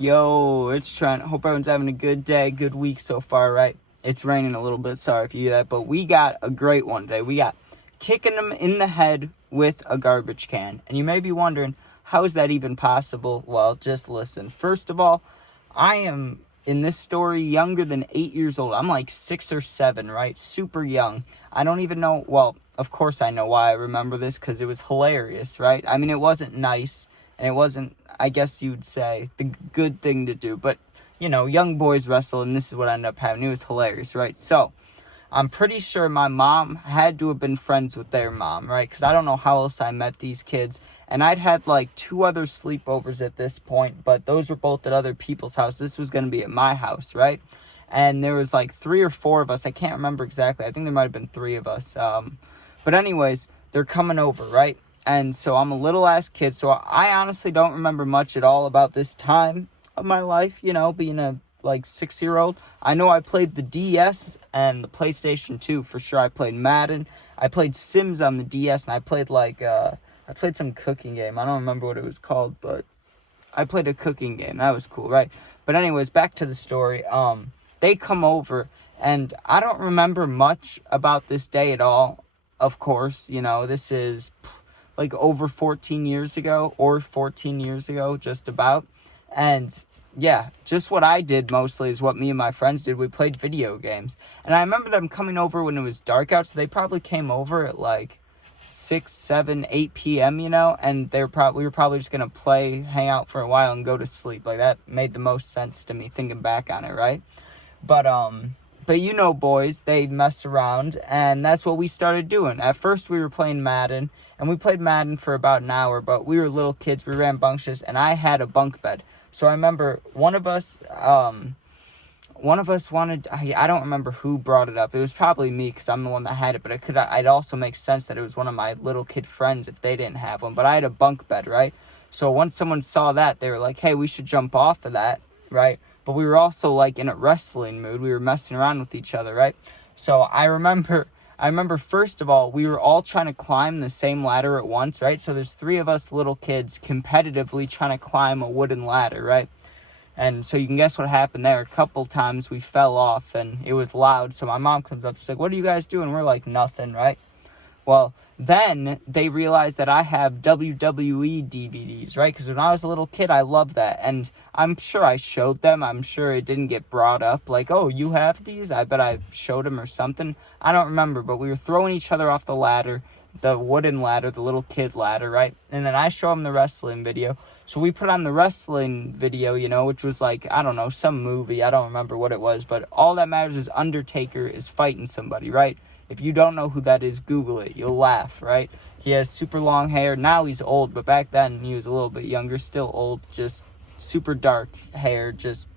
Yo, it's Trent. Hope everyone's having a good day, good week so far, right? It's raining a little bit, sorry if you hear that, but we got a great one today. We got kicking them in the head with a garbage can. And you may be wondering, how is that even possible? Well, just listen. First of all, I am, in this story, younger than 8 years old. I'm like 6 or 7, right? Super young. I don't even know, well, of course I know why I remember this, because it was hilarious, right? I mean, it wasn't nice, and it wasn't, I guess you'd say, the good thing to do. But, young boys wrestle, and this is what ended up happening. It was hilarious, right? So, I'm pretty sure my mom had to have been friends with their mom, right? Because I don't know how else I met these kids. And I'd had like 2 other sleepovers at this point, but those were both at other people's house. This was going to be at my house, right? And there was like 3 or 4 of us. I can't remember exactly. I think there might have been 3 of us. But anyways, they're coming over, right? And so I'm a little ass kid, so I honestly don't remember much at all about this time of my life, being a 6-year-old. I know I played the DS and the PlayStation 2 for sure. I played Madden. I played Sims on the DS, and I played I played some cooking game. I don't remember what it was called, but I played a cooking game. That was cool, right? But anyways, back to the story. They come over, and I don't remember much about this day at all. Of course, this is like over 14 years ago, just about. And yeah, just what I did mostly is what me and my friends did. We played video games. And I remember them coming over when it was dark out, so they probably came over at like 6, 7, 8 p.m., and we were probably just going to play, hang out for a while, and go to sleep. Like, that made the most sense to me, thinking back on it, right? But boys, they mess around, and that's what we started doing. At first, we were playing Madden, and we played Madden for about an hour, but we were little kids, we ran rambunctious, and I had a bunk bed. So I remember one of us wanted, I don't remember who brought it up. It was probably me, because I'm the one that had it, but I'd also make sense that it was one of my little kid friends if they didn't have one. But I had a bunk bed, right? So once someone saw that, they were like, hey, we should jump off of that, right? But we were also like in a wrestling mood. We were messing around with each other, right? So I remember first of all, we were all trying to climb the same ladder at once, right? So there's 3 of us little kids competitively trying to climb a wooden ladder, right? And so you can guess what happened there. A couple times we fell off, and it was loud. So my mom comes up, she's like, what are you guys doing? We're like, nothing, right? Well, then they realized that I have WWE DVDs, right? Because when I was a little kid, I loved that. And I'm sure I showed them. I'm sure it didn't get brought up. Like, oh, you have these? I bet I showed them or something. I don't remember. But we were throwing each other off the ladder, the wooden ladder, the little kid ladder, right? And then I show them the wrestling video. So we put on the wrestling video, which was like, I don't know, some movie. I don't remember what it was. But all that matters is Undertaker is fighting somebody, right? If you don't know who that is, Google it. You'll laugh, right? He has super long hair. Now he's old, but back then he was a little bit younger, still old, just super dark hair, just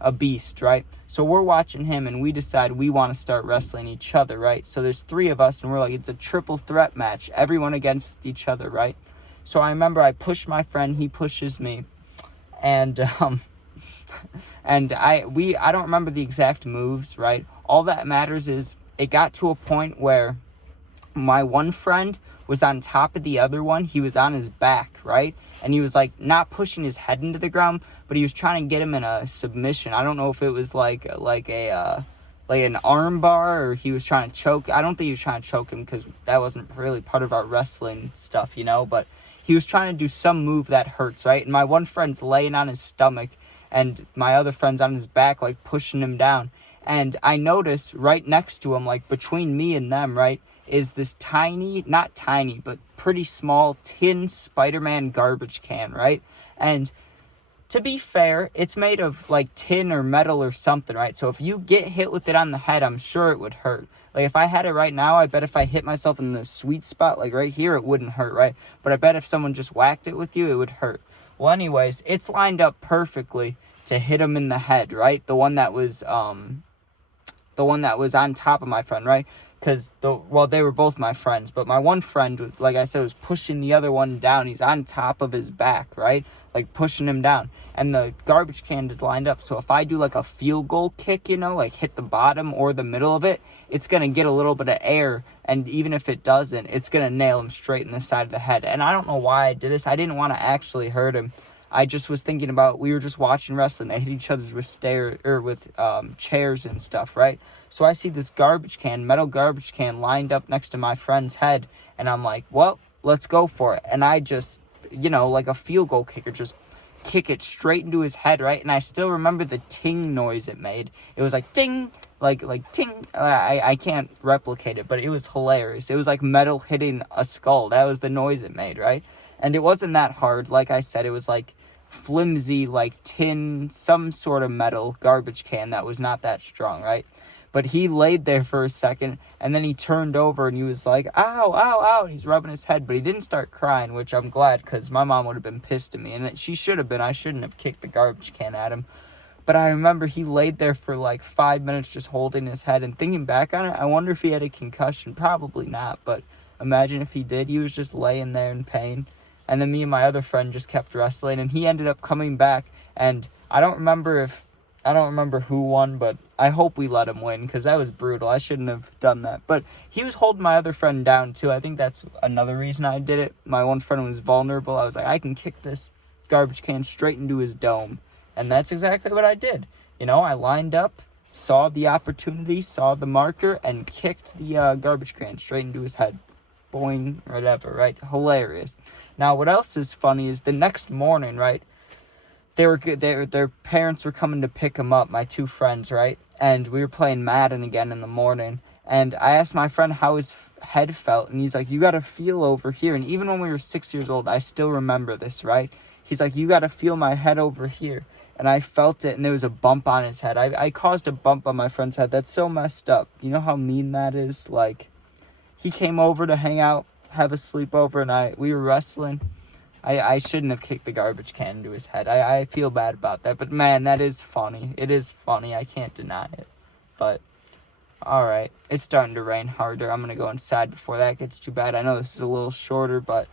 a beast, right? So we're watching him, and we decide we want to start wrestling each other, right? So there's 3 of us, and we're like, it's a triple threat match, everyone against each other, right? So I remember I push my friend, he pushes me, and I don't remember the exact moves, right? All that matters is it got to a point where my one friend was on top of the other one. He was on his back, right? And he was like not pushing his head into the ground, but he was trying to get him in a submission. I don't know if it was like an arm bar, or he was trying to choke. I don't think he was trying to choke him, because that wasn't really part of our wrestling stuff, but he was trying to do some move that hurts, right? And my one friend's laying on his stomach, and my other friend's on his back, like pushing him down. And I noticed right next to him, like between me and them, right, is this tiny, not tiny, but pretty small tin Spider-Man garbage can, right? And to be fair, it's made of like tin or metal or something, right? So if you get hit with it on the head, I'm sure it would hurt. Like if I had it right now, I bet if I hit myself in the sweet spot, like right here, it wouldn't hurt, right? But I bet if someone just whacked it with you, it would hurt. Well, anyways, it's lined up perfectly to hit him in the head, right? The one that was on top of my friend, right? Because they were both my friends, but my one friend was, like I said, was pushing the other one down. He's on top of his back, right? Like pushing him down. And the garbage can is lined up. So if I do like a field goal kick, like hit the bottom or the middle of it, it's going to get a little bit of air. And even if it doesn't, it's going to nail him straight in the side of the head. And I don't know why I did this. I didn't want to actually hurt him. I just was thinking about, we were just watching wrestling. They hit each other with chairs and stuff, right? So I see this metal garbage can lined up next to my friend's head, and I'm like, well, let's go for it. And I just, like a field goal kicker, just kick it straight into his head, right? And I still remember the ting noise it made. It was like ting, like ting. I can't replicate it, but it was hilarious. It was like metal hitting a skull. That was the noise it made, right? And it wasn't that hard. Like I said, it was like flimsy, like tin, some sort of metal garbage can that was not that strong, right? But he laid there for a second, and then he turned over, and he was like, ow, ow, ow, and he's rubbing his head, but he didn't start crying, which I'm glad, because my mom would have been pissed at me, and she should have been. I shouldn't have kicked the garbage can at him. But I remember he laid there for like 5 minutes just holding his head, and thinking back on it, I wonder if he had a concussion. Probably not, but imagine if he did. He was just laying there in pain, and then me and my other friend just kept wrestling, and he ended up coming back, and I don't remember who won, but I hope we let him win, because that was brutal. I shouldn't have done that. But he was holding my other friend down, too. I think that's another reason I did it. My one friend was vulnerable. I was like, I can kick this garbage can straight into his dome. And that's exactly what I did. I lined up, saw the opportunity, saw the marker, and kicked the garbage can straight into his head. Boing, whatever, right? Hilarious. Now, what else is funny is the next morning, right? Their parents were coming to pick them up, my two friends, right? And we were playing Madden again in the morning. And I asked my friend how his head felt. And he's like, you got to feel over here. And even when we were 6 years old, I still remember this, right? He's like, you got to feel my head over here. And I felt it, and there was a bump on his head. I caused a bump on my friend's head. That's so messed up. You know how mean that is? Like, he came over to hang out, have a sleepover, and we were wrestling. I shouldn't have kicked the garbage can into his head. I feel bad about that. But, man, that is funny. It is funny. I can't deny it. But, all right. It's starting to rain harder. I'm going to go inside before that gets too bad. I know this is a little shorter, but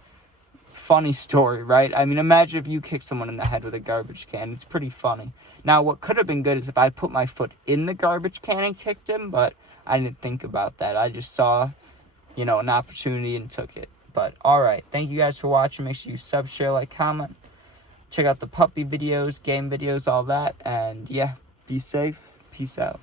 funny story, right? I mean, imagine if you kick someone in the head with a garbage can. It's pretty funny. Now, what could have been good is if I put my foot in the garbage can and kicked him, but I didn't think about that. I just saw, an opportunity and took it. But, alright, thank you guys for watching. Make sure you sub, share, like, comment. Check out the puppy videos, game videos, all that. And, yeah, be safe. Peace out.